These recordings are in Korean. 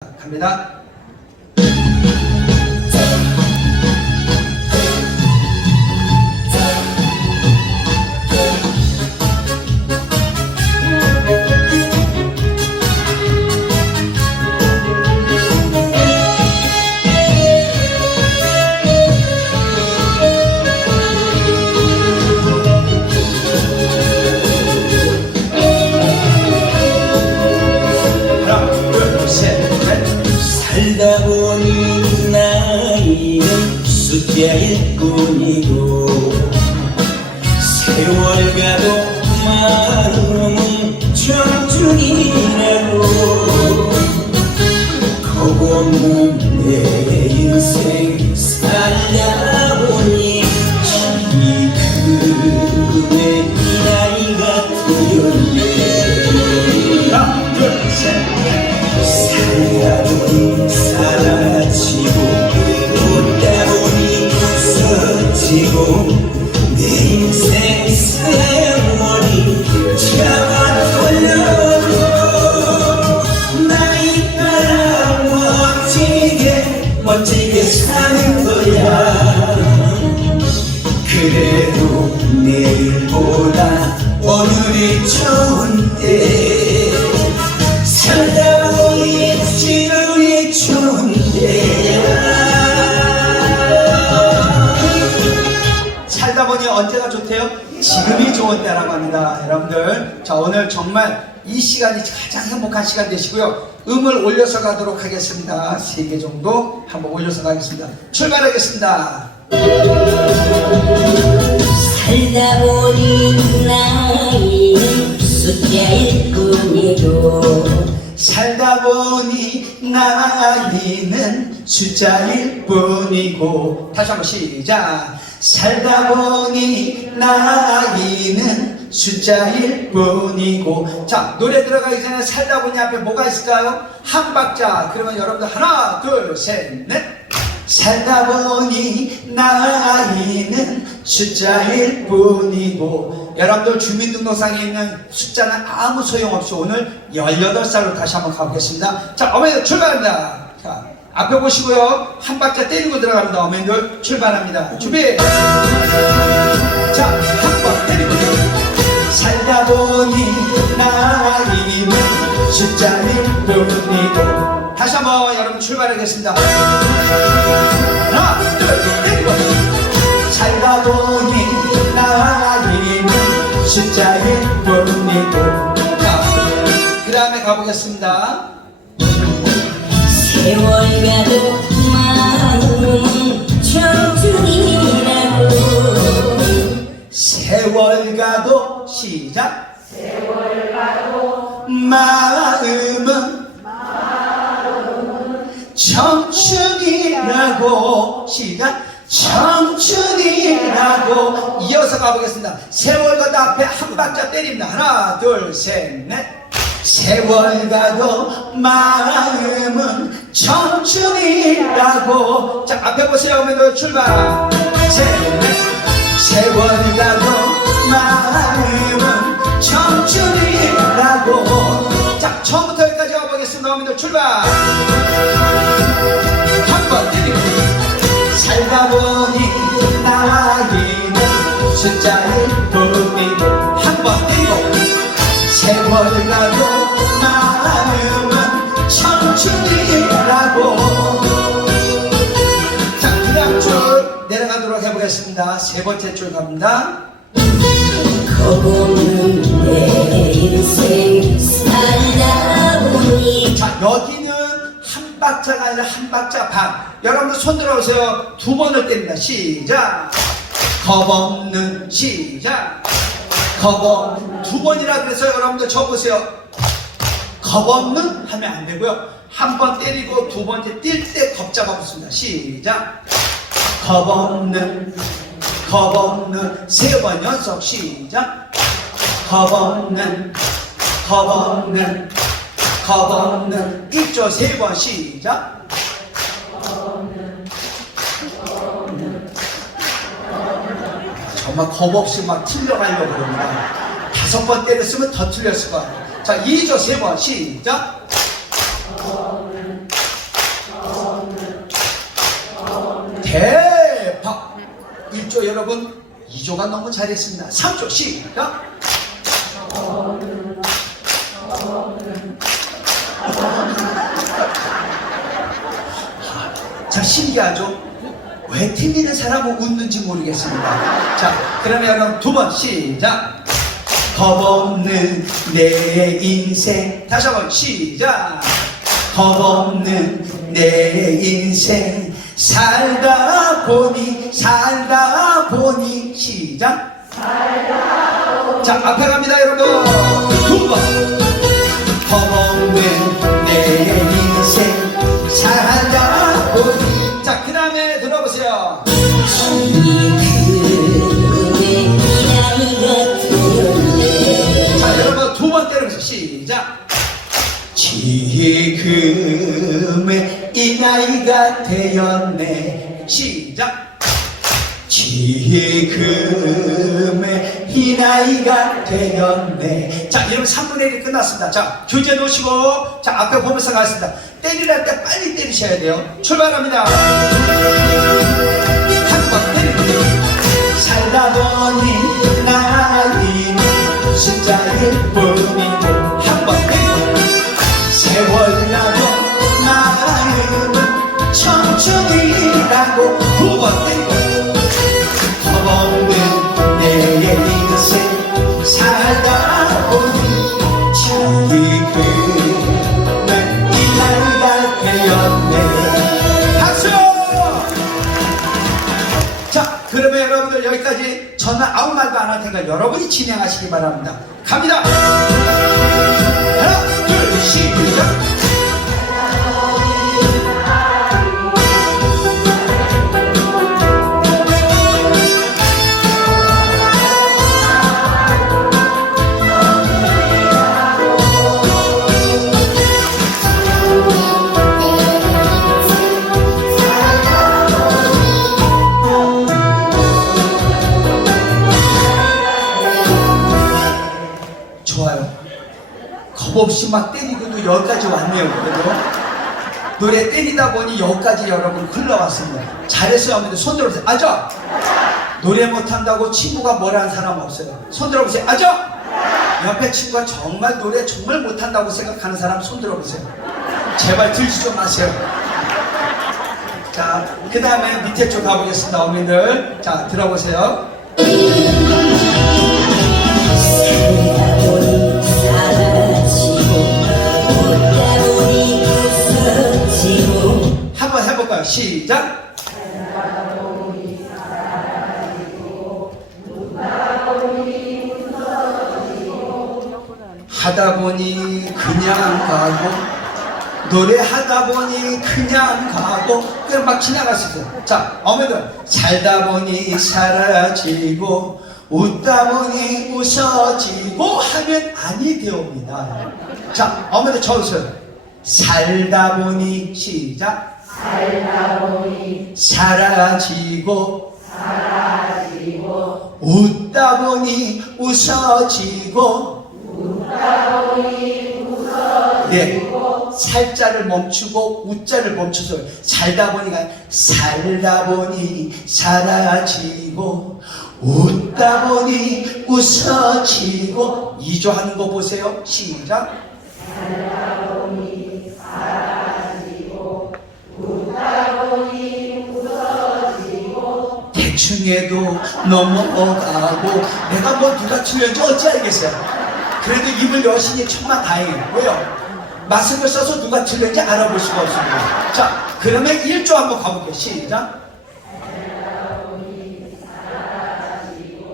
갑니다. 숫자일 뿐이고 세월 가도 마음은 청춘이라고 겁없는 내 인생 살다 언제가 좋대요? 지금이 좋은 때라고 합니다. 여러분들, 자, 오늘 정말 이 시간이 가장 행복한 시간 되시고요. 음을 올려서 가도록 하겠습니다. 세 개 정도 한번 올려서 가겠습니다. 출발하겠습니다. 살다 보니 나이는 숫자일 뿐이고 살다 보니 나이는 숫자일 뿐이고. 다시 한번 시작. 살다 보니 나이는 숫자일 뿐이고. 자 노래 들어가기 전에 살다 보니 앞에 뭐가 있을까요? 한 박자. 그러면 여러분들 하나 둘 셋 넷. 살다 보니 나이는 숫자일 뿐이고. 여러분들 주민등록상에 있는 숫자는 아무 소용없이 오늘 18살로 다시 한번 가보겠습니다. 자 어머니들 출발합니다. 자 앞에 보시고요. 한 박자 때리고 들어갑니다 어머니들 출발합니다. 준비! 자한 번 때리고 살다 보니 나이는 숫자일 뿐이고. 다시 한번 여러분 출발하겠습니다. 하나 둘 때리고. 살다 보니 나이는 숫자일 뿐이고. 자 그 다음에 가보겠습니다 세월 가도 시작. 세월 가도 마음은 청춘이라고 시작. 청춘이라고 이어서 가보겠습니다. 세월 가도 앞에 한 박자 때립니다. 하나 둘 셋 넷. 세월 가도 마음은 청춘이라고. 자 앞에 보세요. 오늘도 출발. 세월 가도 마음은 청춘이라고. 자 처음부터 여기까지 가보겠습니다. 어머니들 출발. 한번 때리고 살다 보니 나이는 숫자일 뿐이고 한번 때리고 세월 가도 마음은 청춘이라고. 자 그 다음 줄 내려가도록 해보겠습니다. 세 번째 줄 갑니다 자 여기는 한 박자가 아니라 한 박자 반. 여러분들 손 들어오세요. 두 번을 때립니다. 시작. 겁없는 시작. 겁없는 두 번이라 그래서 여러분들 적으세요. 겁없는 하면 안 되고요. 한 번 때리고 두 번째 뛸 때 겁자가 붙습니다. 시작. 겁없는 겁없는 세번 연속 시작. 겁없는 겁없는 겁없는 1조 세 번 시작. 정말 겁없이 막 틀려가려고 그럽니다. 다섯 번 때렸으면 더 틀렸을 거예요 자 2조 세 번 시작. 대 1조 여러분 2조가 너무 잘했습니다 3조 시작 자 신기하죠? 왜 틀리는 사람은 웃는지 모르겠습니다. 자, 그러면 두 번 시작. 겁없는 내 인생. 다시 한번 시작. 겁없는 내 인생. 살다 보니, 살다 보니, 시작. 자, 앞에 갑니다, 여러분. 두 번. 되었네. 시작. 지금의 이 나이가 되었네. 자 여러분 3분의 1이 끝났습니다. 자 교재 놓으시고 자 앞에 보면서 가겠습니다. 때리랄 때 빨리 때리셔야 돼요. 출발합니다. 한 번 때리고 살다 보니 나이는 숫자일 뿐이고 말도 안 할 테니까 여러분이 진행하시기 바랍니다. 갑니다. 하나 둘 시작 겁 없이 막 때리고도 여기까지 왔네요. 그래도 노래 때리다 보니 여기까지 여러분 흘러왔습니다. 잘했어요. 하면 손 들어보세요. 아죠? 노래 못한다고 친구가 뭐라는 사람 없어요. 손 들어보세요. 아죠? 옆에 친구가 정말 노래 정말 못한다고 생각하는 사람 손 들어보세요. 제발 들지 좀 마세요. 자, 그 다음에 밑에 쪽 가보겠습니다. 어머니들. 자, 들어보세요. 해볼까요? 시작. 하다 보니 그냥 가고 노래하다 보니 그냥 가고 그냥 막 지나갔어요. 자, 어머니들 살다 보니 사라지고 웃다 보니 웃어지고 하면 아니 되옵니다. 자, 어머니들 저으세요. 살다 보니 시작. 사라지고 웃다 보니 웃어지고 네 살자를 멈추고 웃자를 멈춰서 살다 보니가 살다 보니 사라지고 웃다 보니 웃어지고 이조 하는 거 보세요. 시작 대충 해도 넘어가고 내가 뭐 누가 틀렸는지 어찌 알겠어요? 그래도 입을 여신이 천만 다행이에요. 왜요? 마스크 써서 누가 틀렸는지 알아볼 수가 없습니다. 자 그러면 1조 한번 가볼게요. 시작.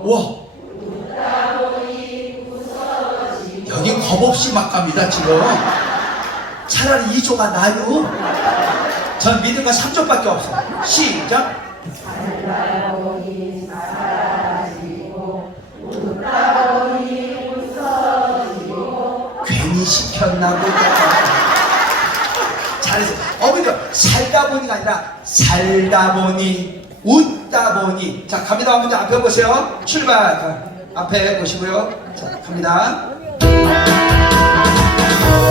와. 여기 겁 없이 막 갑니다 지금. 차라리 2조가 나요. 전 믿은 건 3조밖에 없어요. 시작 괜히 시켰나 보다. 잘했어. 어머니들, 살다 보니가 아니라, 살다 보니, 웃다 보니. 자, 갑니다. 어머니 앞에 보세요. 출발. 자, 앞에 보시고요. 자, 갑니다.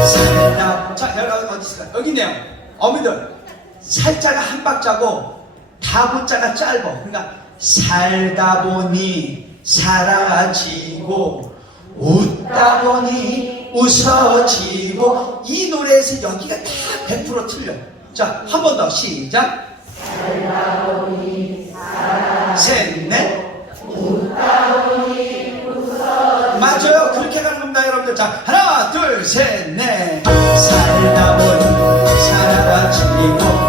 살다. 자, 여러분 어디 있을까요? 여기 있네요. 어머니들, 살자가 한 박자고, 다부자가 짧아. 그러니까 살다 보니 사라지고 웃다 보니 웃어지고 이 노래에서 여기가 다 100% 틀려. 자, 한 번 더 시작. 셋, 넷. 맞아요. 그렇게 가는 겁니다, 여러분들. 자, 하나, 둘, 셋, 넷. 살다 보니 웃다 보니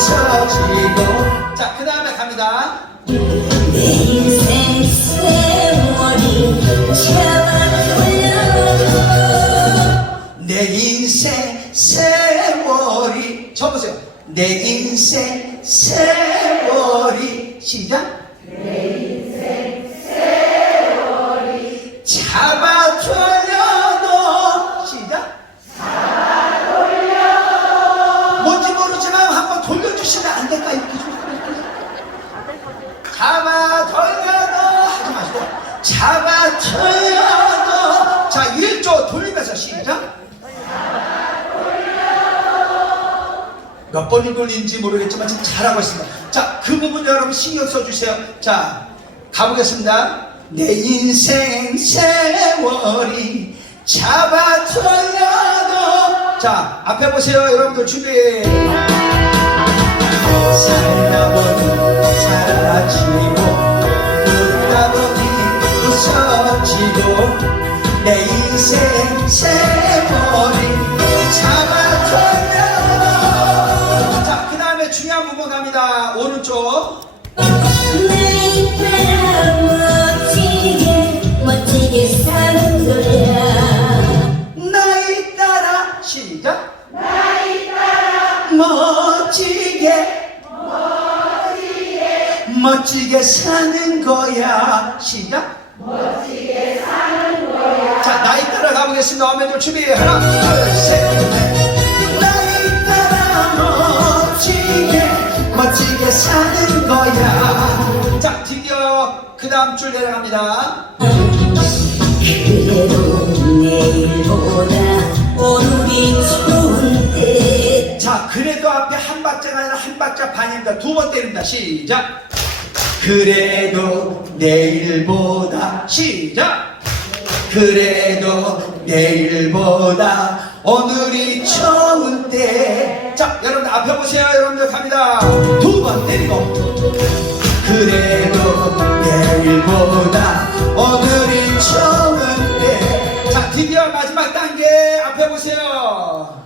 웃어지고. 자, 그 다음에 갑니다. 내 인생 세월이 잡아올려 내 인생 세월이. 쳐보세요. 내 인생 세월이. 시작. 잡아 돌려도 자 1조 돌리면서 시작 몇 번을 돌리는지 모르겠지만 지금 잘하고 있습니다. 자, 그 부분 여러분 신경 써주세요. 자, 가보겠습니다. 내 인생 세월이 잡아 돌려도 자, 앞에 보세요. 여러분들 준비. 살다 보니 사라지고 웃다 보니 웃어지고 내 인생 세월이 잡아 돌려도 자, 그 다음에 중요한 부분 갑니다. 오른쪽. 멋지게 멋지게 사는 거야 나이 따라 시작. 나이 따라 멋지게 멋지게 사는 거야. 시작. 멋지게 사는 거야. 자, 나이 따라 가보겠습니다. 어머니들 준비. 하나, 둘, 셋, 넷. 나이 따라 멋지게 멋지게 사는 거야. 자, 드디어 그 다음 줄 내려갑니다. 그래도 내일보다 오늘이 좋은데 자, 그래도 앞에 한 박자가 아니라 한 박자 반입니다. 두 번 때립니다. 시작. 그래도 내일보다 시작. 그래도 내일보다 오늘이 좋은데. 자, 여러분들 앞에 보세요. 여러분들 갑니다. 두번 때리고. 그래도 내일보다 오늘이 좋은데. 자, 드디어 마지막 단계 앞에 보세요.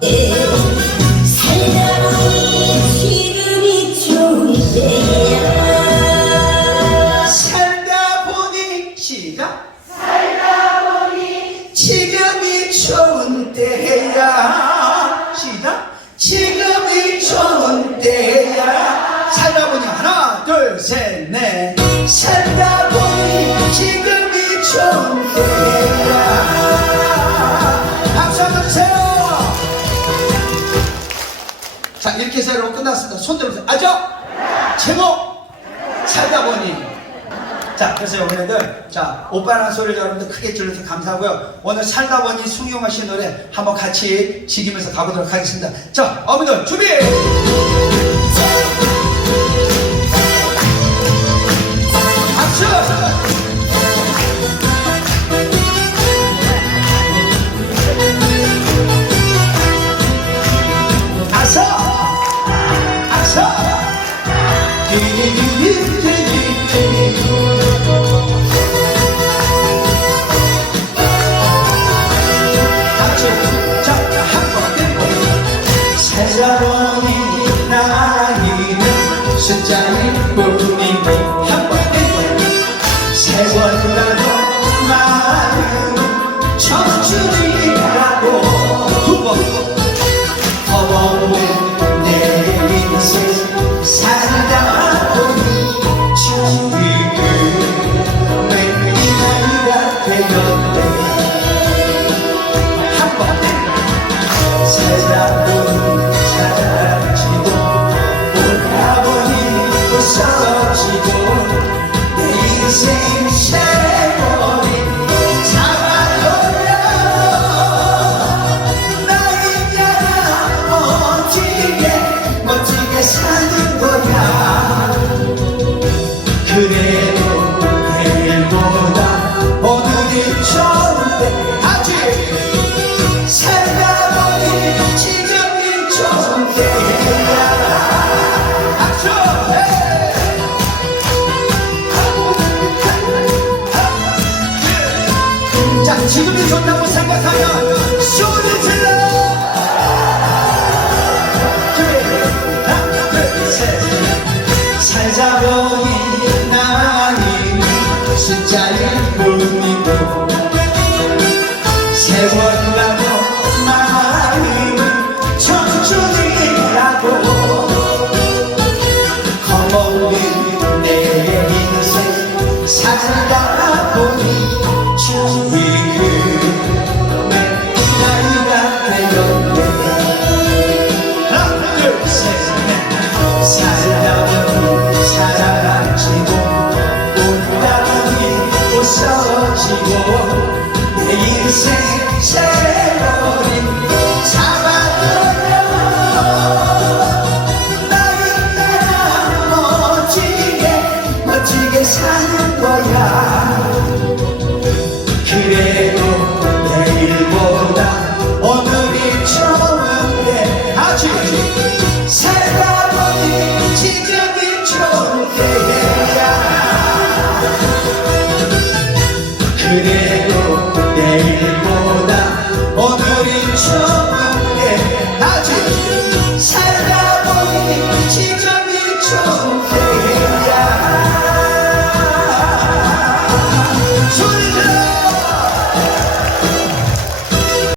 셋 넷. 살다 보니 지금이 좋은 때야. 박수 한번 주세요. 자 이렇게 해서 끝났습니다. 손 들어보세요. 아죠? 제목. 살다 보니. 자 그래서 여러분들 자 오빠라는 소리를 여러분들 크게 질러서 감사하고요. 오늘 살다 보니 씨 노래 한번 같이 즐기면서 가보도록 하겠습니다. 자 어머니들 준비 Secara bumi same 지금이 좋다고 생각하면 쇼를 질러. 그래 하나 둘셋. 살자보니 나이 진짜일 뿐인